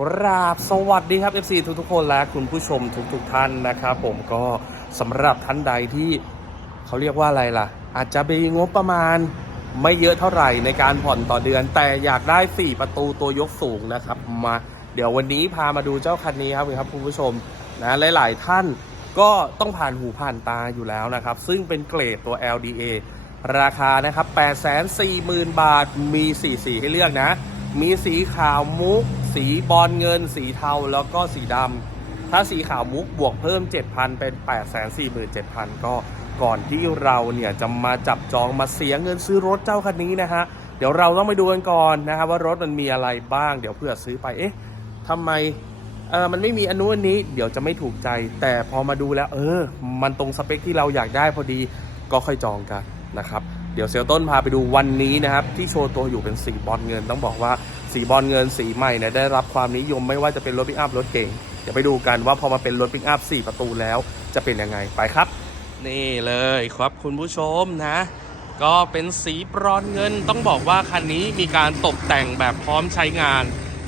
กราบสวัสดีครับ FC ทุกทุกๆคนและคุณผู้ชมทุกๆทท่านนะครับผมก็สำหรับท่านใดที่เขาเรียกว่าอะไรล่ะ อาจจะมีงบประมาณไม่เยอะเท่าไหร่ในการผ่อนต่อเดือน แต่อยากได้ 4 ประตูตัวยกสูงนะครับมาเดี๋ยววันนี้พามาดูเจ้าคันนี้ครับครับคุณผู้ชมนะหลาย ๆ ท่านก็ต้องผ่านหูผ่านตาอยู่แล้วนะครับ ซึ่งเป็นเกรดตัว LDA ราคานะครับ 840,000 บาทมี 4 สีให้เลือกนะ มีสีขาวมุก สีบอลเงิน สีเทาแล้วก็สีดำถ้าสีขาวมุกบวกเพิ่ม 7,000 เป็น 847,000 ก็ก่อนที่เราเนี่ยจะมาจับจองมาเสียเงินซื้อรถเจ้าคันนี้นะฮะ เดี๋ยวเราต้องไปดูกันก่อนนะครับว่ารถมันมีอะไรบ้าง เดี๋ยวเพื่อซื้อไป เอ๊ะทำไมเออมันไม่มีอนนู้นอันนี้เดี๋ยวจะไม่ถูกใจ แต่พอมาดูแล้ว เออ มันตรงสเปคที่เราอยากได้พอดีก็ค่อยจองกันนะครับ เดี๋ยวเซลต้นพาไปดูวันนี้นะครับ ที่โชว์ตัวอยู่เป็นสีบอลเงินต้องบอกว่า สีบอลเงินสีใหม่เนี่ยได้รับความนิยมไม่ว่าจะเป็นรถปิกอัพรถเก่งเดี๋ยวไปดูกันว่าพอมาเป็นรถปิกอัพ4ประตูแล้วจะเป็นยังไงไปครับ นี่เลยครับคุณผู้ชมนะ ก็เป็นสีบรอนเงินต้องบอกว่าคันนี้มีการตกแต่งแบบพร้อมใช้งาน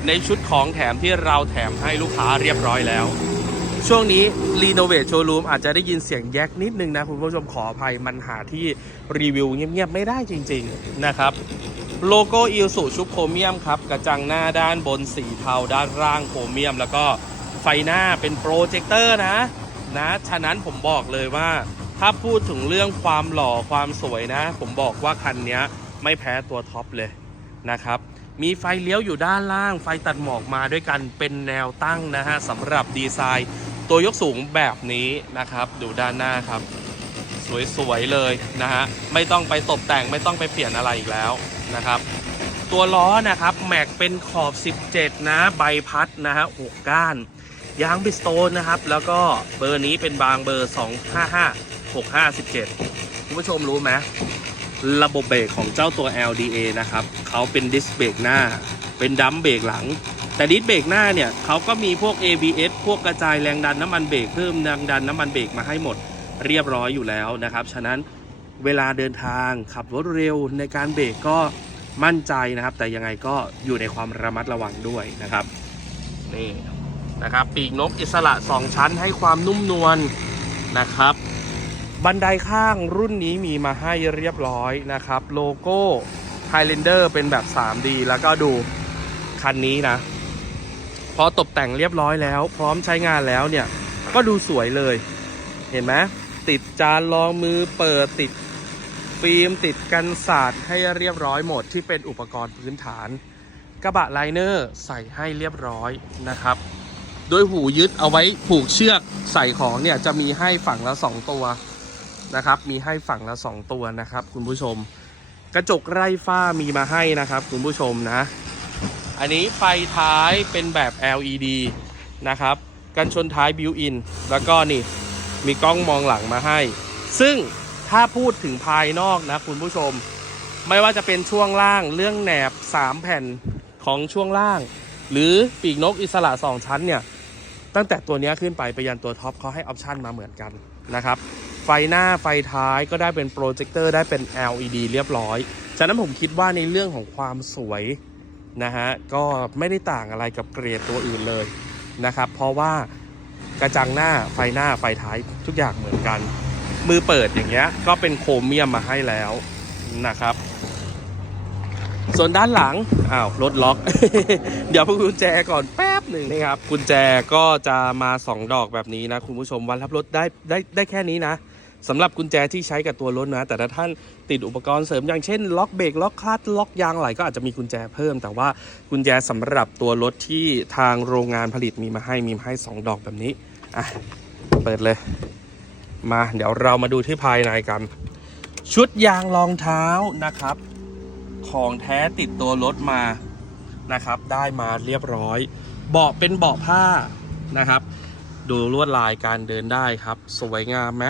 ในชุดของแถมที่เราแถมให้ลูกค้าเรียบร้อยแล้ว ช่วงนี้รีโนเวทโชว์รูมอาจจะได้ยินเสียงแยกนิดนึงนะคุณผู้ชมขออภัยมันหาที่รีวิวเงียบๆไม่ได้จริง ๆนะครับ โลโก้อิลสุชุบโครเมียมครับ กระจังหน้าด้านบนสีเทาด้านล่างโครเมียม แล้วก็ไฟหน้าเป็นโปรเจคเตอร์นะ นะ ฉะนั้นผมบอกเลยว่า ถ้าพูดถึงเรื่องความหล่อความสวยนะ ผมบอกว่าคันนี้ไม่แพ้ตัวท็อปเลยนะครับ มีไฟเลี้ยวอยู่ด้านล่าง ไฟตัดหมอกมาด้วยกันเป็นแนวตั้งนะฮะสำหรับดีไซน์ ตัวยกสูงแบบนี้นะครับ ดูด้านหน้าครับ สวยๆเลยนะฮะไม่ต้องไปตกแต่งไม่ต้องไปเปลี่ยนอะไรอีกแล้ว นะครับ ตัวล้อนะครับแม็กเป็นขอบ 17 นะ ใบพัดนะฮะ6ก้าน ยางบิสโตนนะครับ แล้วก็เบอร์นี้เป็นบางเบอร์ 255 6517คุณผู้ชมรู้ไหมระบบเบรกของเจ้าตัว LDA นะครับเขาเป็นดิสเบรกหน้า เป็นดัมเบรกหลัง แต่ดิสเบรกหน้าเนี่ยเขาก็มีพวก ABS พวกกระจายแรงดันน้ำมันเบรกเพิ่มแรงดันน้ำมันเบรกมาให้หมดเรียบร้อยอยู่แล้วนะครับ ฉะนั้นเวลาเดินทางขับรถเร็วในการเบรกก็ มั่นใจนะครับ แต่ยังไงก็อยู่ในความระมัดระวังด้วยนะครับนี่นะครับ ปีกนกอิสระ 2 ชั้นให้ความนุ่มนวลนะครับ บันไดข้างรุ่นนี้มีมาให้เรียบร้อยนะครับ โลโก้ Highlander เป็นแบบ 3D แล้วก็ดูคันนี้นะ พอตกแต่งเรียบร้อยแล้ว พร้อมใช้งานแล้วเนี่ย ก็ดูสวยเลย เห็นไหมติดจานรองมือเปิดติด ฟิล์มติดกันสาดให้เรียบร้อยหมดที่เป็นอุปกรณ์พื้นฐาน กระบะไลเนอร์ใส่ให้เรียบร้อยนะครับ โดยหูยึดเอาไว้ผูกเชือกใส่ของเนี่ยจะมีให้ฝั่งละ 2 ตัวนะครับ มีให้ฝั่งละ 2 ตัวนะครับ คุณผู้ชม กระจกไร้ฝ้ามีมาให้นะครับ คุณผู้ชมนะ อันนี้ไฟท้ายเป็นแบบ LED นะครับกันชนท้ายบิวอินแล้วก็นี่มีกล้องมองหลังมาให้ ซึ่ง ถ้าพูดถึงภายนอกนะคุณผู้ชม ไม่ว่าจะเป็นช่วงล่างเรื่องแหนบ 3 แผ่นของช่วงล่าง หรือปีกนกอิสระ 2 ชั้นเนี่ย ตั้งแต่ตัวนี้ขึ้นไปไปยันตัวท็อปเขาให้ออปชันมาเหมือนกันนะครับ ไฟหน้าไฟท้ายก็ได้เป็นโปรเจคเตอร์ได้เป็น LED เรียบร้อย ฉะนั้นผมคิดว่าในเรื่องของความสวยนะฮะก็ไม่ได้ต่างอะไรกับเกรดตัวอื่นเลยนะครับ เพราะว่ากระจังหน้าไฟหน้าไฟท้ายทุกอย่างเหมือนกัน มือเปิดอย่างเงี้ยก็เป็นโครเมียมมาให้แล้วนะครับ ส่วนด้านหลังอ้าวรถล็อก เดี๋ยวพวกกุญแจก่อนแป๊บหนึ่งนะครับ กุญแจก็จะมา 2 ดอกแบบนี้นะคุณผู้ชมวันรับรถได้ได้ได้แค่นี้นะสำหรับกุญแจที่ใช้กับตัวรถนะ แต่ถ้าท่านติดอุปกรณ์เสริมอย่างเช่น ล็อกเบรกล็อกคลัตช์ล็อกยางไหลก็อาจจะมีกุญแจเพิ่ม แต่ว่ากุญแจสำหรับตัวรถที่ทางโรงงานผลิตมีมาให้มีมาให้ 2 ดอกแบบนี้อะเปิดเลย มาเดี๋ยวเรามาดูที่ภายในกัน ชุดยางรองเท้านะครับ ของแท้ติดตัวรถมานะครับ ได้มาเรียบร้อย เบาะเป็นเบาะผ้านะครับ ดูลวดลายการเดินได้ครับ สวยงามไหม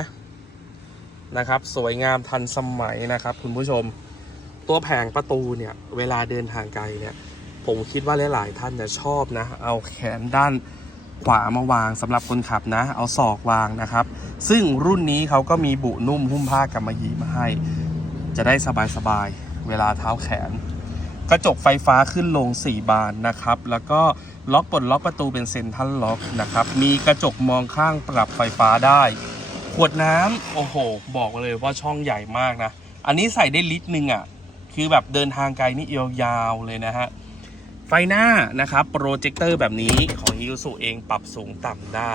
นะครับ สวยงามทันสมัยนะครับ คุณผู้ชม ตัวแผงประตูเนี่ย เวลาเดินทางไกลเนี่ย ผมคิดว่าหลาย ๆ ท่านจะชอบนะ เอาแขนด้าน ขวามาวางสำหรับคนขับนะ เอาศอกวางนะครับ ซึ่งรุ่นนี้เขาก็มีบุนุ่มหุ้มผ้ากำมะหยี่มาให้ จะได้สบายๆ เวลาเท้าแขน กระจกไฟฟ้าขึ้นลง 4 บานนะครับ แล้วก็ล็อกปลดล็อกประตูเป็นเซ็นทรัลล็อกนะครับ มีกระจกมองข้างปรับไฟฟ้าได้ ขวดน้ำโอ้โห บอกเลยว่าช่องใหญ่มากนะ อันนี้ใส่ได้ลิตรหนึ่งอะ่ะ คือแบบเดินทางไกลนี่ยาวๆเลยนะฮะ ไฟหน้านะครับโปรเจคเตอร์แบบนี้ของ i ิ s u เองปรับสูงต่ำได้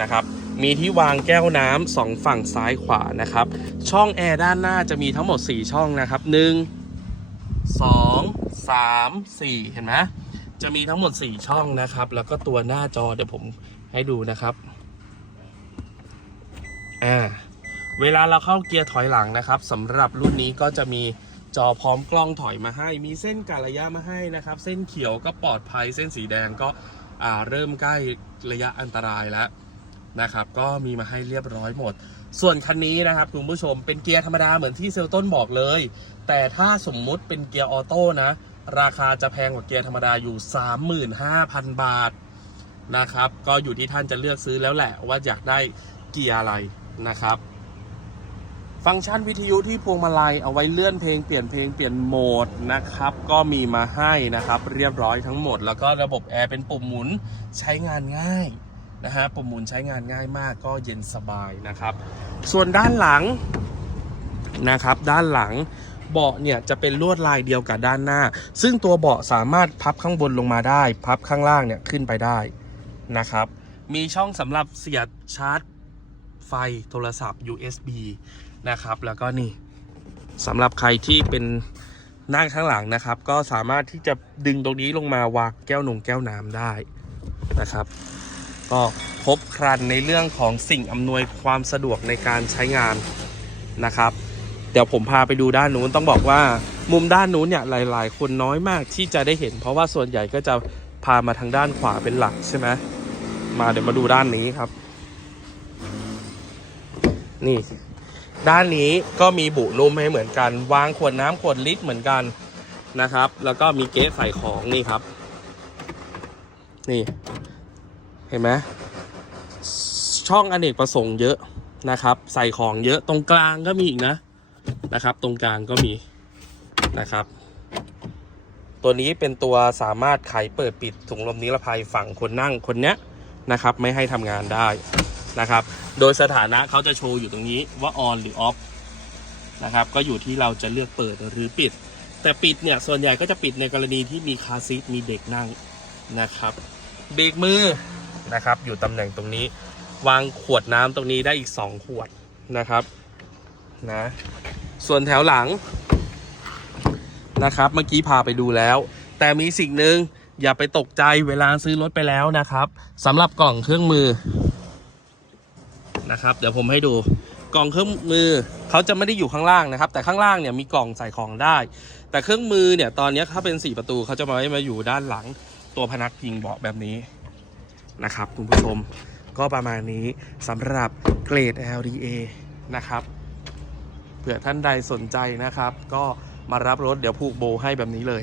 นะครับ มีที่วางแก้วน้ำสองฝั่งซ้ายขวานะครับ ช่องแอร์ด้านหน้าจะมีทั้งหมด 4 ช่องนะครับ 1 2 3 4 เห็นไหมจะมีทั้งหมด 4 ช่องนะครับ แล้วก็ตัวหน้าจอเดี๋ยวผมให้ดูนะครับอ่าเวลาเราเข้าเกียร์ถอยหลังนะครับสำหรับรุ่นนี้ก็จะมี จอพร้อมกล้องถอยมาให้ มีเส้นกะระยะมาให้นะครับ เส้นเขียวก็ปลอดภัย เส้นสีแดงก็เริ่มใกล้ระยะอันตรายแล้วนะครับ ก็มีมาให้เรียบร้อยหมด ส่วนคันนี้นะครับคุณผู้ชมเป็นเกียร์ธรรมดาเหมือนที่เซลต้นบอกเลย แต่ถ้าสมมุติเป็นเกียร์ออโต้นะ ราคาจะแพงกว่าเกียร์ธรรมดาอยู่ 35,000 บาทนะครับ ก็อยู่ที่ท่านจะเลือกซื้อแล้วแหละว่าอยากได้เกียร์อะไรนะครับ ฟังก์ชันวิทยุที่พวงมาลัยเอาไว้เลื่อนเพลงเปลี่ยนเพลงเปลี่ยนโหมดนะครับ ก็มีมาให้นะครับ เรียบร้อยทั้งหมด แล้วก็ระบบแอร์เป็นปุ่มหมุนใช้งานง่ายนะฮะปุ่มหมุนใช้งานง่ายมากก็เย็นสบายนะครับ ส่วนด้านหลังนะครับ ด้านหลังเบาะเนี่ยจะเป็นลวดลายเดียวกับด้านหน้า ซึ่งตัวเบาะสามารถพับข้างบนลงมาได้ พับข้างล่างเนี่ยขึ้นไปได้นะครับ มีช่องสำหรับเสียบชาร์จไฟโทรศัพท์ USB นะครับ แล้วก็นี่สำหรับใครที่เป็นนั่งข้างหลังนะครับ ก็สามารถที่จะดึงตรงนี้ลงมาวางแก้วนงแก้วน้ำได้นะครับ ก็ครบครันในเรื่องของสิ่งอำนวยความสะดวกในการใช้งานนะครับ เดี๋ยวผมพาไปดูด้านนู้นต้องบอกว่ามุมด้านนู้นเนี่ยหลาย ๆ คนน้อยมากที่จะได้เห็น เพราะว่าส่วนใหญ่ก็จะพามาทางด้านขวาเป็นหลักใช่ไหมมาเดี๋ยวมาดูด้านนี้ครับ นี่ ด้านนี้ก็มีบุนุ่มให้เหมือนกัน วางขวดน้ำขวดลิตรเหมือนกันนะครับ แล้วก็มีเก๊ะใส่ของนี่ครับ นี่ เห็นไหมช่องอเนกประสงค์เยอะนะครับ ใส่ของเยอะตรงกลางก็มีอีกนะนะครับ ตรงกลางก็มีนะครับ ตัวนี้เป็นตัวสามารถไขเปิดปิดถุงลมนิรภัยฝั่งคนนั่งคนเนี้ยนะครับ ไม่ให้ทำงานได้ นะครับ โดยสถานะเขาจะโชว์อยู่ตรงนี้ว่า on หรือ off นะครับ ก็อยู่ที่เราจะเลือกเปิดหรือปิด แต่ปิดเนี่ย ส่วนใหญ่ก็จะปิดในกรณีที่มีคาซีทมีเด็กนั่งนะครับ เบรกมือนะครับ อยู่ตำแหน่งตรงนี้ วางขวดน้ำตรงนี้ได้อีก 2 ขวดนะครับนะส่วนแถวหลังนะครับ เมื่อกี้พาไปดูแล้ว แต่มีสิ่งหนึ่งอย่าไปตกใจเวลาซื้อรถไปแล้วนะครับสำหรับกล่องเครื่องมือ นะครับ เดี๋ยวผมให้ดูกล่องเครื่องมือเขาจะไม่ได้อยู่ข้างล่างนะครับ แต่ข้างล่างเนี่ยมีกล่องใส่ของได้ แต่เครื่องมือเนี่ยตอนนี้ถ้าเป็น 4 ประตูเขาจะมาไว้มาอยู่ด้านหลังตัวพนักพิงเบาะแบบนี้นะครับคุณผู้ชมก็ประมาณนี้สำหรับเกรด LDA นะครับเผื่อท่านใดสนใจนะครับ ก็มารับรถเดี๋ยวผูกโบให้แบบนี้เลย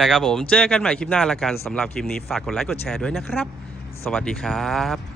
นะครับผมเจอกันใหม่คลิปหน้าละกันสำหรับคลิปนี้ฝากกดไลค์กดแชร์ด้วยนะครับ สวัสดีครับ